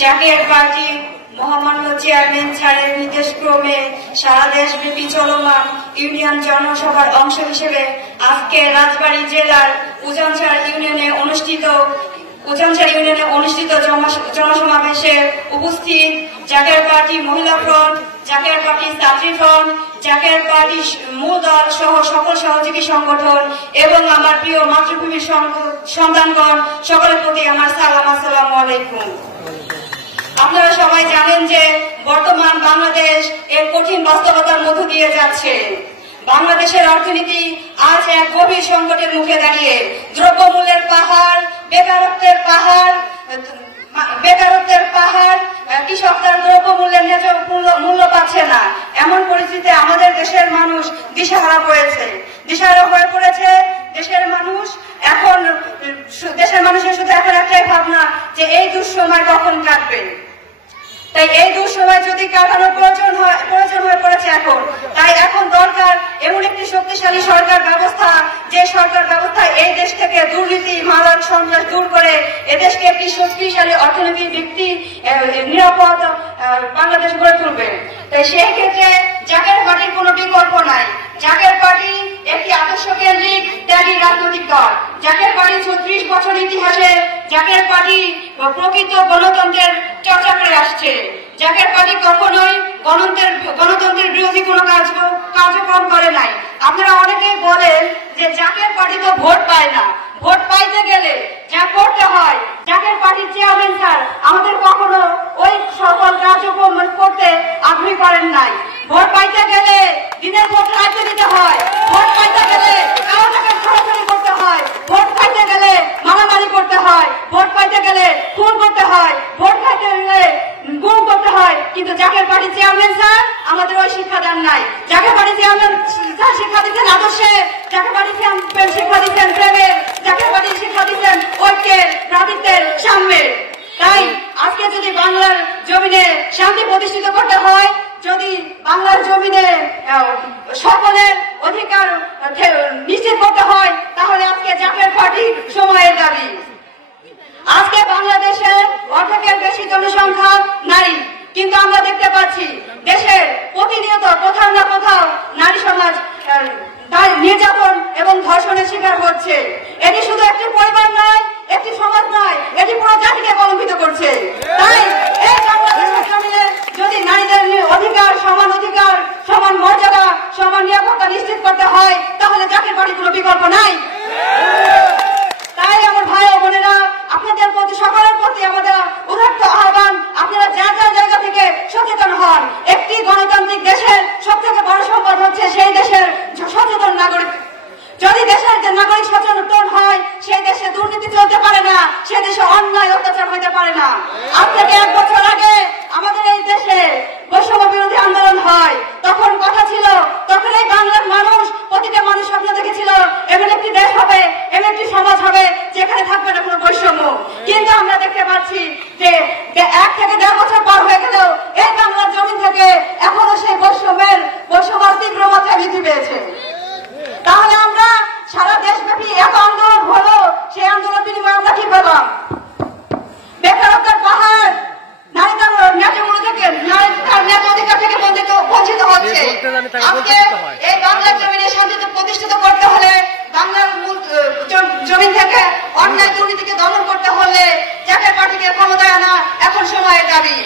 Zaker party মহামান্য chairman স্যারের নির্দেশক্রমে সারা দেশব্যাপী চলমান ইউনিয়ন জনসভার অংশ হিসেবে আজকে রাজবাড়ী জেলার উজানছড়া ইউনিয়নে অনুষ্ঠিত জনসমাবেশে উপস্থিত জাকের পার্টি মহিলা ফ্রন্ট, জাকের পার্টি ছাত্রী ফ্রন্ট, জাকের পার্টি মূল দল সহ সকল সহযোগী সংগঠন এবং আমার প্রিয় মাতৃভূমির সন্তানগণ সকলের প্রতি আমার সালাম, আসসালামু আলাইকুম। আপনারা সবাই জানেন যে বর্তমান বাংলাদেশ এর কঠিন বাস্তবতার মধ্য দিয়ে যাচ্ছে। বাংলাদেশের অর্থনীতি আজ এক গভীর সংকটের মুখে দাঁড়িয়ে। দ্রব্যমূল্যের পাহাড়, বেকারত্বের পাহাড়, কৃষকরা দ্রব্যমূল্যের ন্যায্য মূল্য পাচ্ছে না। এমন পরিস্থিতিতে আমাদের দেশের মানুষ দিশাহারা হয়ে পড়েছে। দেশের মানুষের শুধু এখন একটাই ভাবনা যে এই দুঃসময় কখন কাটবে। তাই এই দুঃসময় যদি কাটানোর প্রয়োজন হয়ে পড়েছে এখন, তাই এখন দরকার এমন একটি শক্তিশালী সরকার ব্যবস্থা, যে সরকার ব্যবস্থা এই দেশ থেকে দুর্নীতি, মাদক, সন্ত্রাস দূর করে এদেশকে একটি শক্তিশালী অর্থনৈতিক ভিত্তি, নিরাপদ বাংলাদেশ গড়ে তুলবে। তাই সেই ক্ষেত্রে জাকের পার্টির কোনো বিকল্প নাই। জাকের পার্টি একটি আদর্শ কেন্দ্রিক ত্যাগী রাজনৈতিক দল। জাকের পার্টি 36 বছর ইতিহাসে জাকের পার্টি প্রকৃত গণতন্ত্রের চর্চা করে আসছে। জাকের পার্টি কখনোই গণতন্ত্রের বিরোধী কোনো কার্যক্রম করে নাই। আপনারা অনেকেই বলেন যে জাকের পার্টি তো ভোট পায় না। ভোট পাইতে গেলে যা করতে হয়, জাকের পার্টির চেয়ারম্যান স্যার আমাদের কখনো ওই সকল কার্যক্রম করতে আগ্রহী করেন নাই। ভোট পাইতে গেলে দিনের ভোট রাইতে দিতে হয়। ভোট পাইতে গেলে কারো টাকা ছড়াছড়ি করতে হয়। ভোট পাইতে গেলে মারামারি করতে হয়। ভোট পাইতে গেলে খুন করতে হয়। ভোট পাইতে গেলে গুম করতে হয়। কিন্তু জাকের পার্টি চেয়ারম্যান স্যার আমাদের ওই শিক্ষা দেন নাই। জাকের পার্টি চেয়ারম্যান স্যার শিক্ষা দিচ্ছেন আদর্শে, জাকের পার্টি শিক্ষা দিচ্ছেন প্রেমের, জাকের পার্টি শিক্ষা দিচ্ছেন ঐক্যের, ভ্রাতৃত্বের, সাম্যের। তাই আজকে যদি বাংলার জমিনে শান্তি প্রতিষ্ঠিত করতে হয়, যদি বাংলার জমিনে সকলের অধিকার নিশ্চিত করতে হয়, তাহলে আজকে জাকের পার্টি সময়ের দাবি। আজকে বাংলাদেশে অর্ধেকের বেশি জনসংখ্যা নারী, কিন্তু আমরা দেখতে পাচ্ছি দেশের প্রতিনিয়ত কোথাও না কোথাও নারী সমাজ নির্যাতন এবং ধর্ষণের শিকার হচ্ছে। এটি শুধু একটি পরিবার নয়, একটি সমাজ নয়, এটি পুরো জাতিকে কলঙ্কিত করছে। তাই এই বাংলাদেশের জমিনে যদি নারীদের অধিকার, সমান মর্যাদা, সমান নিরাপত্তা নিশ্চিত করতে হয়, তাহলে জাকের পার্টির কোনো বিকল্প নাই। তাই আমার ভাই ও বোনেরা, আপনাদের প্রতি, সকলের প্রতি আমাদের উদাত্ত আহ্বান, আপনারা যা যা জায়গা থেকে সচেতন হন। একটি গণতান্ত্রিক দেশের সব থেকে বড় সম্পদ হচ্ছে সেই দেশের সচেতন নাগরিক। যদি দেশের নাগরিক সচেতন হয়, সেই দেশে দুর্নীতি চলতে পারে না, সেই দেশে অন্যায় অত্যাচার হইতে পারে না। আজ থেকে 1 বছর আগে আমাদের এই দেশে বৈষম্য বিরোধী আন্দোলন হয়। তখন কথা ছিল, তখন এই বাংলার মানুষ, প্রতিটা মানুষ স্বপ্ন দেখেছিল এমন একটি দেশ হবে, এমন একটি সমাজ হবে যেখানে থাকবে না কোনো বৈষম্য। কিন্তু আমরা দেখতে পাচ্ছি যে 1 থেকে 1.5 বছর পার হয়ে গেলেও এই বাংলার জমি থেকে এখনো সেই বৈষম্য তীব্র মাত্রায় বৃদ্ধি পেয়েছে। তাহলে আমরা সারা দেশব্যাপী এত আন্দোলন হলো, সেই আন্দোলন বিনিময়ে আমরা কি পেলাম? বেকারত্বের পাহাড়, নারীদের ন্যায্য অধিকার থেকে বঞ্চিত হচ্ছে। আজকে এই বাংলার জমিনে শান্তিতে প্রতিষ্ঠিত করতে হলে, বাংলার জমিন থেকে অন্যায় দুর্নীতিকে দমন করতে হলে জাকের পার্টিকে ক্ষমতায় আনা এখন সময়ের দাবি।